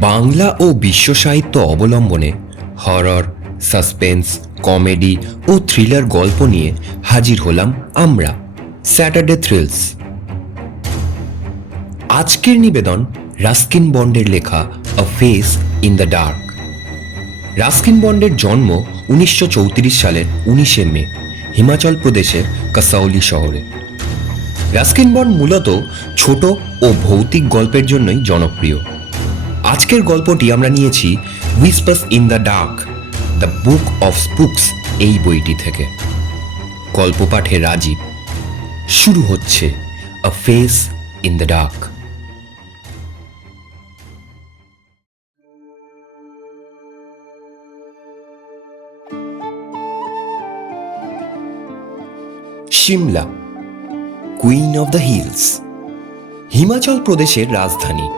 বাংলা ও বিশ্ব সাহিত্য অবলম্বনে হরর, সাসপেন্স, কমেডি ও থ্রিলার গল্প নিয়ে হাজির হলাম আমরা, স্যাটারডে থ্রিলস। আজকের নিবেদন রাস্কিন বন্ডের লেখা a face in the dark Ruskin বন্ডের জন্ম উনিশশো চৌত্রিশ সালের উনিশে মে, হিমাচল প্রদেশের কাসাউলি শহরে। রাস্কিন বন্ড মূলত ছোট ও ভৌতিক গল্পের জন্যই জনপ্রিয়। আজকের গল্পটি আমরা নিয়েছি whispers in the dark the book of spooks এই বইটি থেকে। গল্প পাঠে রাজীব, শুরু হচ্ছে a face in the dark Shimla queen of the hills Himachal প্রদেশের রাজধানী।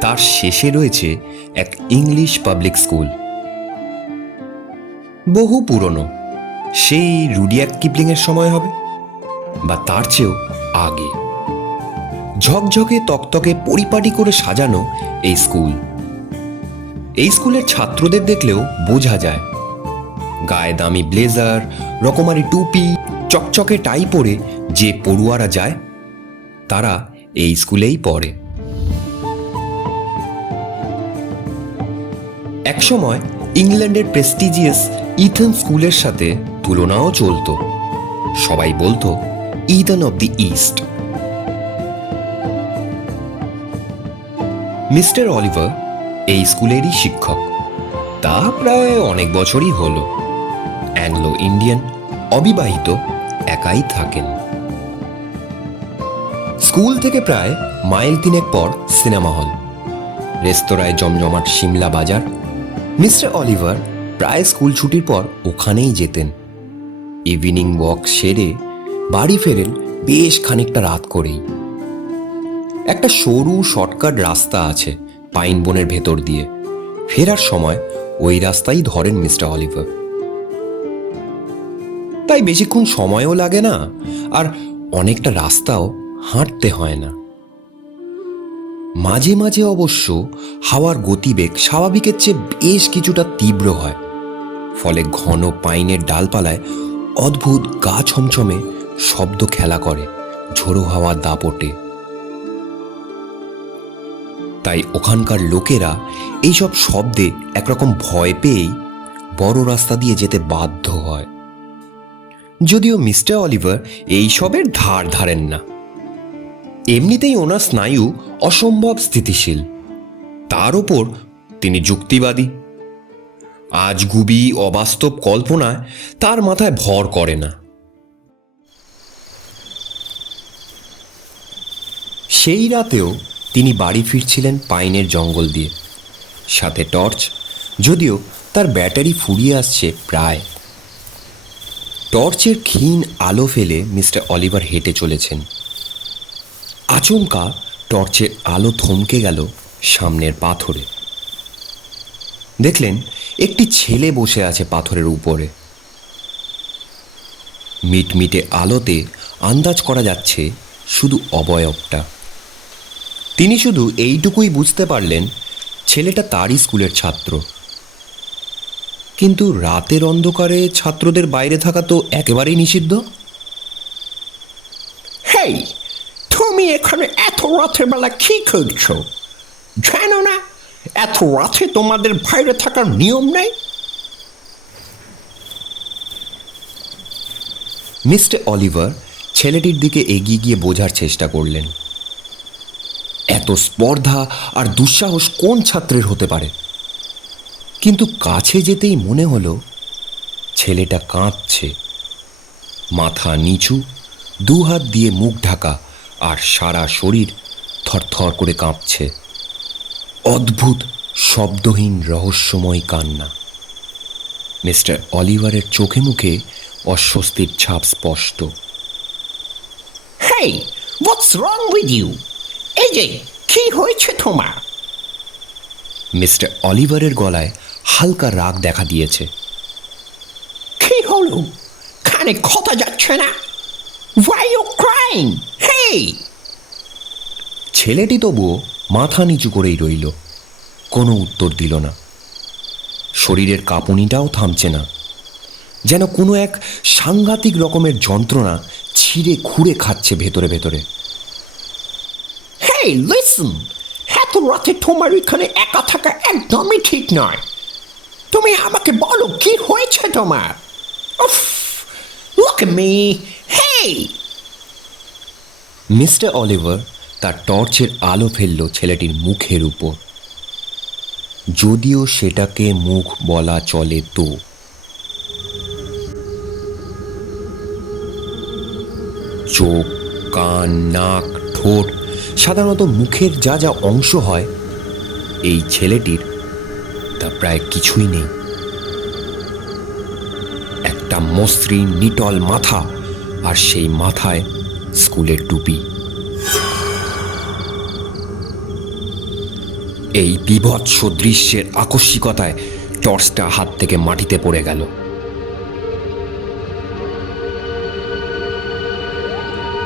তার শেষে রয়েছে এক ইংলিশ পাবলিক স্কুল। বহু পুরনো, সেই রুডিয়াক কিপলিংয়ের সময় হবে, বা তার চেয়েও আগে। ঝকঝকে তকতকে পরিপাটি করে সাজানো এই স্কুল। এই স্কুলের ছাত্রদের দেখলেও বোঝা যায়। গায়ে দামি ব্লেজার, রকমারি টুপি, চকচকে টাই পরে যে পড়ুয়ারা যায়, তারা এই স্কুলেই পড়ে। একসময় ইংল্যান্ডের প্রেস্টিজিয়াস ইথন স্কুলের সাথে তুলনাও চলতো। সবাই বলতো Eton of the East Mister Oliver এই স্কুলেরই শিক্ষক। তা প্রায় অনেক বছরই হল। অ্যাংলো ইন্ডিয়ান, অবিবাহিত, একাই থাকেন। স্কুল থেকে প্রায় মাইল তিনেক পর সিনেমা হল। রেস্তোরাঁয় জমজমাট সিমলা বাজার মিস্টার অলিভার প্রায় স্কুল ছুটির পর ওখানেই যেতেন। ইভিনিং ওয়াক সেরে বাড়ি ফেরেন বেশ খানিকটা রাত করেই। একটা সরু শর্টকাট রাস্তা আছে পাইন বনের ভেতর দিয়ে। ফেরার সময় ওই রাস্তাই ধরেন মিস্টার অলিভার। তাই বেশিক্ষণ সময়ও লাগে না আর অনেকটা রাস্তাও হাঁটতে হয় না। মাঝে মাঝে অবশ্য হাওয়ার গতিবেগ স্বাভাবিকের চেয়ে বেশ কিছুটা তীব্র হয়। ফলে ঘন পাইনের ডালপালায় অদ্ভুত গা ছমছমে শব্দ খেলা করে ঝোড়ো হাওয়ার দাপটে। তাই ওখানকার লোকেরা এইসব শব্দে একরকম ভয় পেয়েই বড় রাস্তা দিয়ে যেতে বাধ্য হয়। যদিও মিস্টার অলিভার এইসবের ধার ধারেন না। এমনিতেই ওনার স্নায়ু অসম্ভব স্থিতিশীল। তার ওপর তিনি যুক্তিবাদী। আজগুবি অবাস্তব কল্পনায় তার মাথায় ভর করে না। সেই রাতেও তিনি বাড়ি ফিরছিলেন পাইনের জঙ্গল দিয়ে। সাথে টর্চ, যদিও তার ব্যাটারি ফুরিয়ে আসছে প্রায়। টর্চের ক্ষীণ আলো ফেলে মিস্টার অলিভার হেঁটে চলেছেন। আচমকা টর্চের আলো থমকে গেল সামনের পাথরে। দেখলেন, একটি ছেলে বসে আছে পাথরের উপরে। মিটমিটে আলোতে আন্দাজ করা যাচ্ছে শুধু অবয়বটা। তিনি শুধু এইটুকুই বুঝতে পারলেন, ছেলেটা তারই স্কুলের ছাত্র। কিন্তু রাতের অন্ধকারে ছাত্রদের বাইরে থাকা তো একেবারেই নিষিদ্ধ হেই তুমি এখানে এত রাতের বেলা কি করছ? জানো না, এত রাতে তোমাদের বাইরে থাকার নিয়ম নেই? মিস্টার অলিভার ছেলেটির দিকে এগিয়ে গিয়ে বোঝার চেষ্টা করলেন। এত স্পর্ধা আর দুঃসাহস কোন ছাত্রের হতে পারে? কিন্তু কাছে যেতেই মনে হলো, ছেলেটা কাঁদছে। মাথা নিচু দু হাত দিয়ে মুখ ঢাকা আর সারা শরীর থরথর করে কাঁপছে। অদ্ভুত, শব্দহীন, রহস্যময় কান্না। মিস্টার অলিভারের চোখে মুখে অস্বস্তির ছাপ স্পষ্ট। Hey, what's wrong with you? এই যে, কি হয়েছে তোমার? মিস্টার অলিভারের গলায় হালকা রাগ দেখা দিয়েছে। কি হলো? কানে কথা যাচ্ছে না? Why you crying? Hey! ছেলেটি তবুও মাথা নিচু করেই রইল। কোনো উত্তর দিল না। শরীরের কাঁপুনিটাও থামছে না। যেন কোনো এক সাংঘাতিক রকমের যন্ত্রণা ছিঁড়ে খুঁড়ে খাচ্ছে ভেতরে ভেতরে। এত রাতে তোমার একা থাকা একদমই ঠিক নয়। তুমি আমাকে বলো, কি হয়েছে তোমার? উফ look me hey! Mister Oliver তার টর্চের আলো ফেলল ছেলেটির মুখের উপর। যদিও সেটাকে মুখ বলা চলে তো। চোখ, কান, নাক, ঠোঁট, সাধারণত মুখের যা যা অংশ হয়, এই ছেলেটির তা প্রায় কিছুই নেই। একটা মসৃণ, নিটল মাথা, আর সেই মাথায় স্কুলের টুপি এই বিভৎস দৃশ্যের আকস্মিকতায় টর্চটা হাত থেকে মাটিতে পড়ে গেল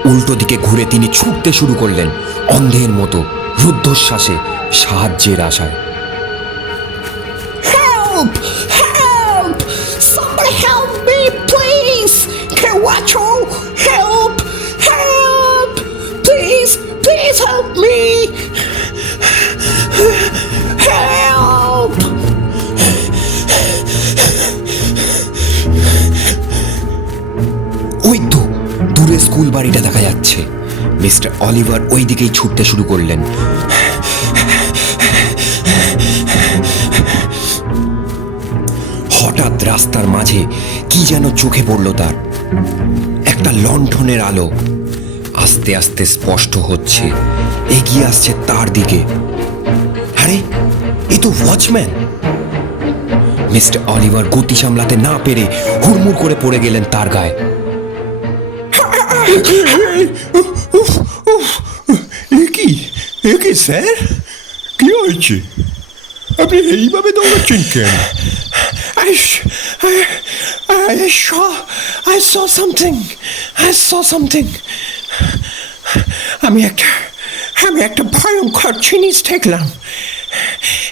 উল্টো দিকে ঘুরে তিনি ছুটতে শুরু করলেন অন্ধের মতো রুদ্ধশ্বাসে সাহায্যের আশায় Help! Somebody help me, please! Help! Help! Help me! Help! ওই তো, দূরে স্কুল বাড়িটা দেখা যাচ্ছে মিস্টার অলিভার ওই দিকেই ছুটতে শুরু করলেন হঠাৎ রাস্তার মাঝে কি যেন চোখে পড়ল তার একটা লণ্ঠনের আলো আস্তে আস্তে স্পষ্ট হচ্ছে। এগিয়ে আসছে তার দিকে। আরে এ তো ওয়াচম্যান। মিস্টার অলিভার গতি সামলাতে না পেরে হুড়মুড় করে পড়ে গেলেন তার গায়ে। কি? কি স্যার? কি হয়েছে? আপনি এইভাবে দৌড়াচ্ছেন কেন? I, I, I saw, I saw something. I saw something. আমি একটা আমি একটা ভয়ঙ্কর জিনিস দেখলাম।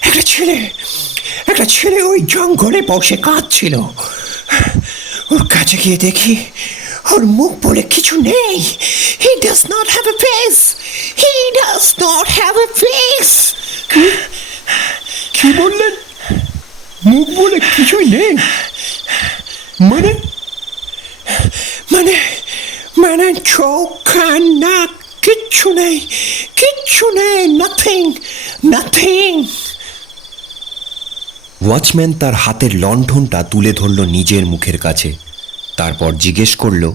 একটা ছেলে একটা ছেলে ওই জঙ্গলে বসে কাঁদছিল। ওর কাছে গিয়ে দেখি ওর মুখ বলে কিছু নেই। He does not have a face he does not have a face কি? বললেন? মুখ বলে কিছুই নেই। মানে মানে? মানে চোখ কান নাক কিচ্ছু নেই কিচ্ছু নেই নাথিং নাথিং ওয়াচম্যান তার হাতের লণ্ঠনটা তুলে ধরল নিজের মুখের কাছে। তারপর জিজ্ঞেস করল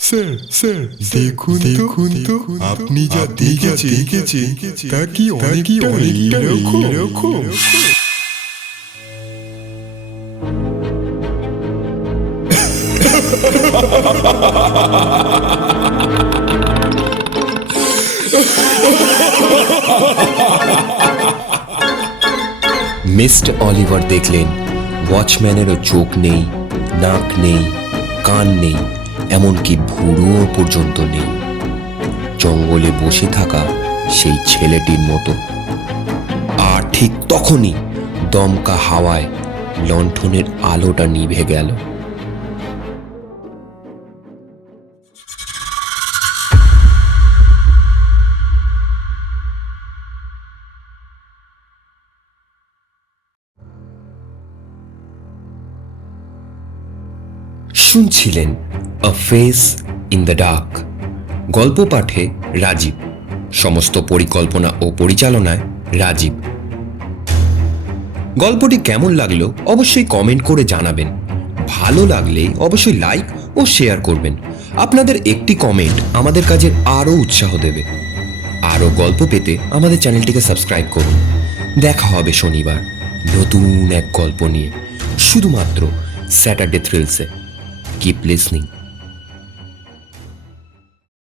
স্যার স্যার দেখুন দেখুন তো আপনি যা দেখেছেন তা কি অনেকটা এরকম মিস্টার অলিভার দেখলেন, ওয়াচম্যানেরও চোখ নেই, নাক নেই, কান নেই, এমনকি ভুরুও পর্যন্ত নেই। জঙ্গলে বসে থাকা সেই ছেলেটির মতো। আর ঠিক তখনই দমকা হাওয়ায় লণ্ঠনের আলোটা নিভে গেল। শুনছিলেন a face in the dark গল্প পাঠে রাজীব। সমস্ত পরিকল্পনা ও পরিচালনায় রাজীব। গল্পটি কেমন লাগল অবশ্যই কমেন্ট করে জানাবেন। ভালো লাগলে অবশ্যই লাইক ও শেয়ার করবেন। আপনাদের একটি কমেন্ট আমাদের কাজের আরও উৎসাহ দেবে। আরও গল্প পেতে আমাদের চ্যানেলটিকে সাবস্ক্রাইব করুন। দেখা হবে শনিবার নতুন এক গল্প নিয়ে। শুধুমাত্র স্যাটারডে থ্রিলসে কিপ লিসনিং